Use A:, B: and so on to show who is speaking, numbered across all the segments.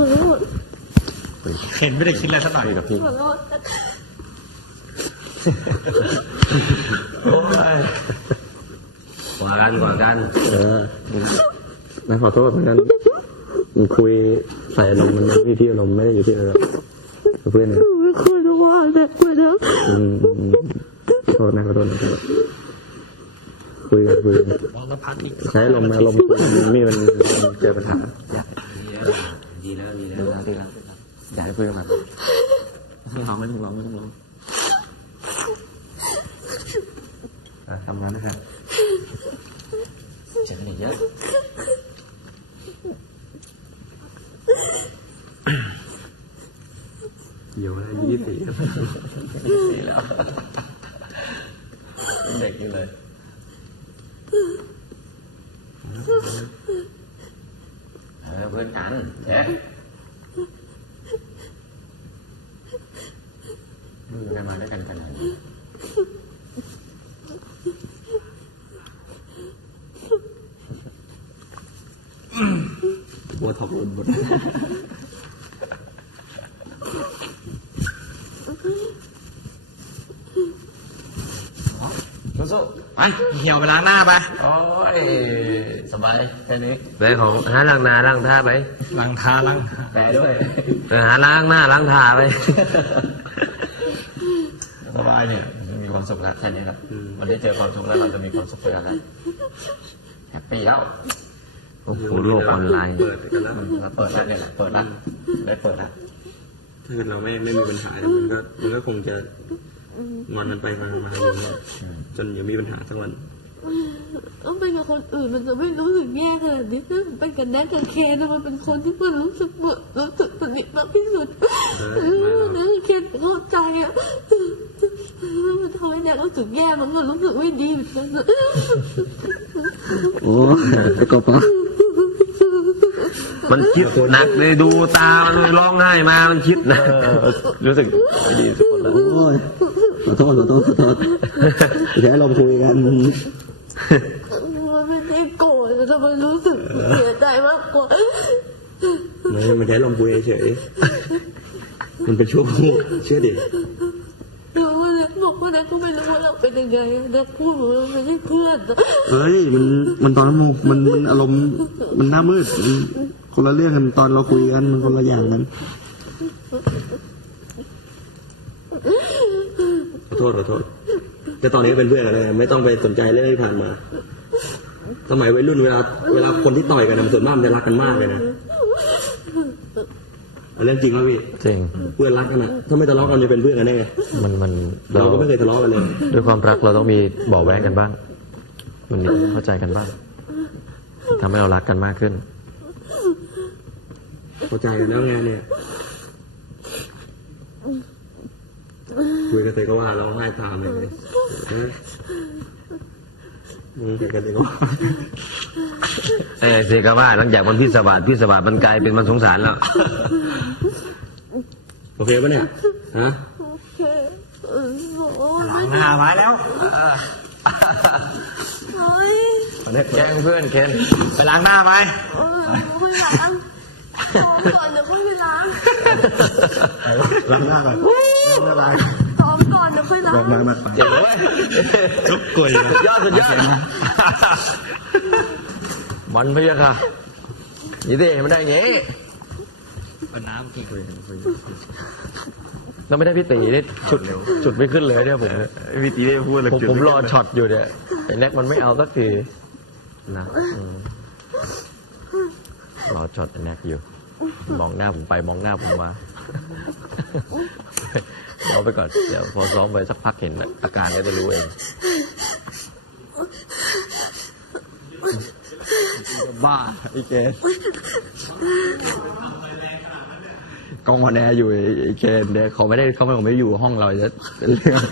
A: เห็นไม่ได้คิดอะไรสักหน่อยกับพี่
B: กว่ากัน
C: นะขอโทษเหมือนกันมันคุยใส่ลมมันที่ลมไม่ได้อยู่ที่อะไรเพื่อน
D: ไม่คุยทุกวันแบบนี้
C: ขอโทษนะคุยใช้ลมนี่มันเจอปัญหา
B: ดีแล้ว
C: อยากให้คุยกันแบบไม่ต้องร้องทำงานนะครับ
B: เจ็บเยอะ
C: อยู่อะไร24
B: แล้วเด็กเลยเพื่อนกันแจ็คมึงกันมาด้วยกันขนาดนี้
C: บัวถอดอุ่นหมด
A: สู้ไปเหี่ยวไปล้างหน้าไป
B: โอ้ยสบายแค่นี้
C: ไปของหาล้างหน้าล้างท่าไป
A: ล้างทาล้าง
B: แปะด้วย
C: หาล้างหน้าล้างท่าไป
B: สบายเนี่ยมีความสุขแล้วแค่นี้ครับวันนี้เจอความสุขแล้วเราจะมีความสุขแล้วแฮปปี้แล้ว
C: โอ้โหโลกออนไลน์
B: เราเปิดแล้วเนี่ยเปิดแล้วได้เปิดแล้ว
C: ถ้าเกิดเราไม่มีปัญหามันก็คงจะงอนกันไปมาจนยังมีปัญหาสักวัน
D: ต้องเป็นกับคนอื่นมันจะไม่รู้สึกแย่ขนาดนี้ถ้าเป็นกับแนทกับเคนมันเป็นคนที่มันรู้สึกสนิทมากที่สุดแนทกับเคนเข้าใจอ่ะมันทำให้แนทรู้สึกแย่มันก็รู้สึกไม่ดีเหมือนกัน
C: โอ้ไอ้กบมันคิดหนักเลยดูตามันเลยร้องไห้มามันคิดนะรู้สึกไม่ดีทุกคนแล้วขอโทษแค่ลองคุยกัน
D: มันไม่ได้โกรธแต่มันรู้สึกเสียใจมากกว่า
C: มันแค่ลองคุยเฉยมันเป็นช่วงเชื่อดิ
D: วันนี้บอกว่าก็ไม่รู้ว่าเราเป็นยังไงนะพูดว่าไม่ใช่เพื่อน
C: เฮ้ยมันตอนนั้นมันอารมณ์มันหน้ามืดคนละเรื่องกันตอนเราคุยกันมันคนละอย่างกันขอโทษแต่ตอนนี้เป็นเพื่อนกันเลยไม่ต้องไปสนใจเรื่องที่ผ่านมาสมัยวัยรุ่นเวลาคนที่ต่อยกันมันส่วนมากมันจะรักกันมากเลยนะเรื่องจริงไหมพี่จริงเพื่อนรักกันนะถ้าไม่ทะเลาะกันจะเป็นเพื่อนกันได้ไงเราก็ไม่เคยทะเลาะกันเลยด้วยความรักเราต้องมีบอกแว้งกันบ้างมันเข้าใจกันบ้างทำให้เรารักกันมากขึ้นเข้าใจกันแล้วไงเนี่ยคุยกันเตยก็ว่าร้องไห้ตามเลยมึงกันเตยก็เสกว่าหลังจากมันพิศวาสมันกลายเป็นมันสงสารแล้วโอเคปะเนี่ยฮะ
A: ล้างหน้าไว้แล้ว
C: แจ้งเพื่อนเคน
A: ไปล้างหน้าไป
D: ค่อยล้างก่อนเดี๋ยวค่อยไปล้าง
C: ล้างหน้าก่อน
D: ซ้อมก่อนเดี๋ยวค่อยล้าง
C: มาเจ๋งเลย
A: ทุกกุย
C: สุดยอดมันเพียงค่ะนี่ดิมันได้ไง
A: เป็นน้ำกี่กุย
C: เราไม่ได้พี่ตีได้จุดไม่ขึ้นเลยเนี่ยผมพี่ตีได้พูดเลยผมรอช็อตอยู่เนี่ยไอ้แน็กมันไม่เอาสักทีนะรอช็อตไอ้แน็กอยู่มองหน้าผมไปมองหน้าผมมาเอาไปก่อนเดี๋ยวพอซ้อมไปสักพักเห็นอาการก็จะรู้เองบ้าไอ้เกศกองแนอยู่ไอ้เกศเนี่ยเขาไม่ได้อยู่ห้องเราจะเป็นเรื่อง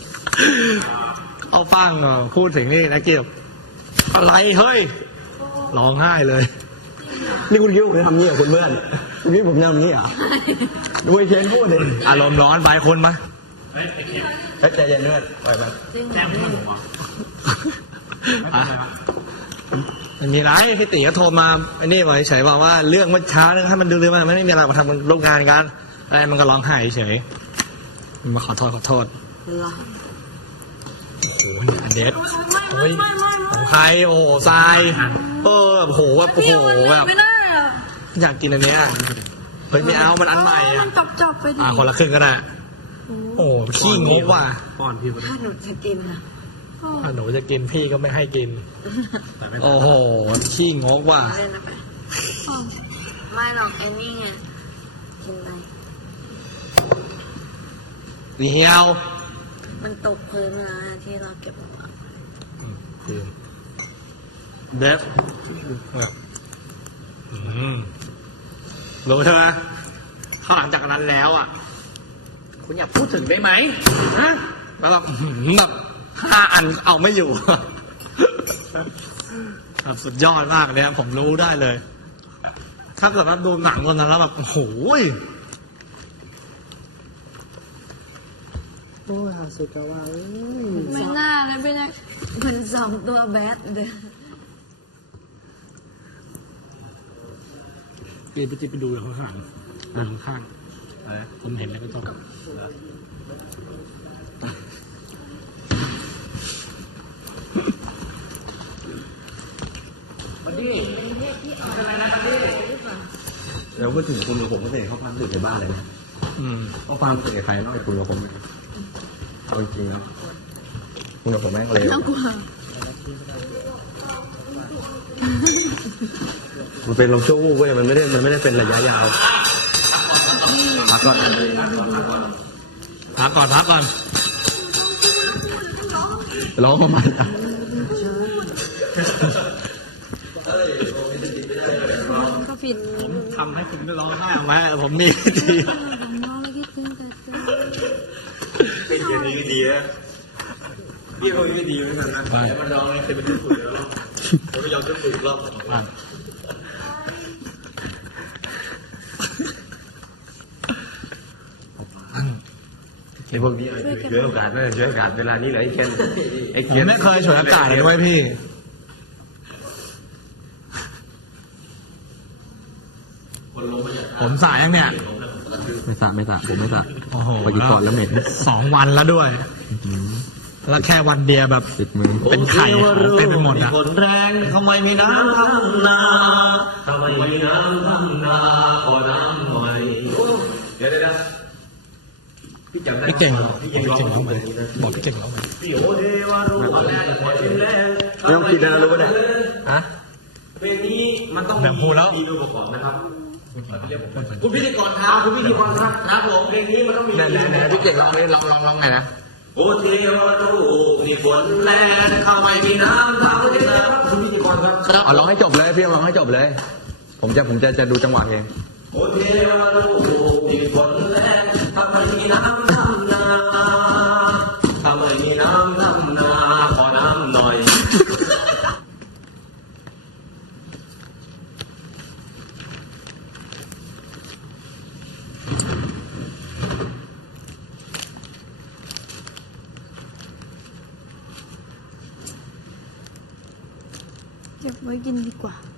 A: เอาฟังพูดถึงนี่นะเกี่ยวอะไรเฮ้ยร้องไห้เลย
C: นี่คุณคิดว่าผมทำนี่เหรอคุณเพื่อนคุณคิดผมทำนี่เหรอดูไอ้เชนพูดเลย
A: อารมณ์ร้อนไปคนมา
C: ใจเย็นด้วยไป
A: แจ้งเพื่อนผมมันมีไรพี่ตีก็โทรมาไอ้นี่บอกเฉยๆบอกว่าเรื่องเมื่อเช้าเรื่องให้มันดูๆมันไม่มีอะไรมาทำร่วมงานกันอะไรมันก็ร้องไห้เฉยมันมาขอโทษโอ้โหเนี่ยอันเดสเฮ้ยของใครโอ้โหทรายโอ้โหแบบโอ้โหแบบ
D: ไม่ได้อ่ะ
A: อยากกินอันเนี้ยเฮ้ยไม่เอามันอันใหม่อ่ะ
D: มันจับไปดิ
A: คนละครึ่งก็ได้โอ้ขี้งกว่ะ
E: ป้อนพี่มา
F: ถ้าหนูจะกินนะ
A: ถ้าหนูจะกินพี่ก็ไม่ให้กินโอ้โหขี้งกว่ะ
F: เล่นนะไปไม่หรอกไอ้นี่ไงกินอะไร
A: เดียว
F: มันตกพื้นมาที่เราเก็บเอาไว้
A: เดฟรู้ใช่ไหมข้างหลังจากนั้นแล้วอ่ะคุณอยากพูดถึงได้ไหมฮะแล้วแบบ5 อันเอาไม่อยู่แบบสุดยอดมากเนี่ยผมรู้ได้เลย ถ้าเกิดว่าดูหนังคนนั้นแล้วแบบโอ้โห
E: โอ้ยหาสุกาว่า
D: ไม่น่าเลยไม่น่า
F: มันสองตัวแบดเด้อ
E: ปีนไปจิบไปดูข้างข้างข้างผมเห็นแล้วก็ต้อง
C: เดี๋ยวพูดถึงคุณกับผมก็เป็นเขาความรู้สึกในบ้านเลยนะเขาความรู้สึกกับใครนอกจากคุณกับผมเอาจริงๆนะคุณกับผมแม่งเลว
D: น่ากลัว
C: มันเป็นลมชั่ววูบเว้ยมันไม่ได้เป็นระยะยาวพักก่อน
A: พักก่อน
C: ร้องเข้ามา
F: ก็ฟิน
A: ทำให้คุณไม่ร้องไห้ออกมาผมมีดี
F: น้องไม่คิดถึงแต่เจอ
C: เป็นอย่างนี้ดีนะพี่คนนี้ดีเหมือนกันนะมันร้องให้เป็นผู้คุยแล้วผมไม่ยอมจะคุยรอบไอ้พวกนี้ช่วยโอกาสช่วยโอกาสเวลานี้เหลือไอ้เคน
A: ผมไม่เคยฉวยโอกาสเลยด้วยพี่ผมสายยังเนี่ย
C: ไม่สระผมไม่สระ
A: โอ้โห
C: ไปอยู่ก่อนแล้วเหม็น
A: 2 วันแล้วด้วย แล้วแค่วันเดียวแบบ
C: ติดมือ
A: เป็นไข่เต็มไปหมดอ่ะ
C: คนแรงทำไมมีน้ำทำนาทำไมมีน้ำทำนาขอน้ำหน่อยเดี๋ยวพี่จำได้
A: พี่เก่งร้องไหมบอกพี่เก่งร้องไหม
C: พี่โอเทวารุไม่ต้องคิดนะรู้ป่ะเนี่ยฮะเพลงนี้มันต้อง
A: แบบพูดแล้ว
C: มีดูประกอบนะครับคุณพิธีกรครับครับผมเพลงนี้มันต้องมีไหนพี่เก่งร้องเลยร้องไงนะโอเทวารุมีฝนแรงเข้าไม่มีน้ำทางที่เดิมคุณพิธีกรครับเอาร้องให้จบเลยพี่ร้องให้จบเลย ผมจะดูจังหวะเองโอเทวารุมีฝนแรงเข้าไม่มีน้ำทำนาเข้าไม่มีน้ำทำนาขอน้ำหน่อย
D: เก็บไว้กินดีกว่า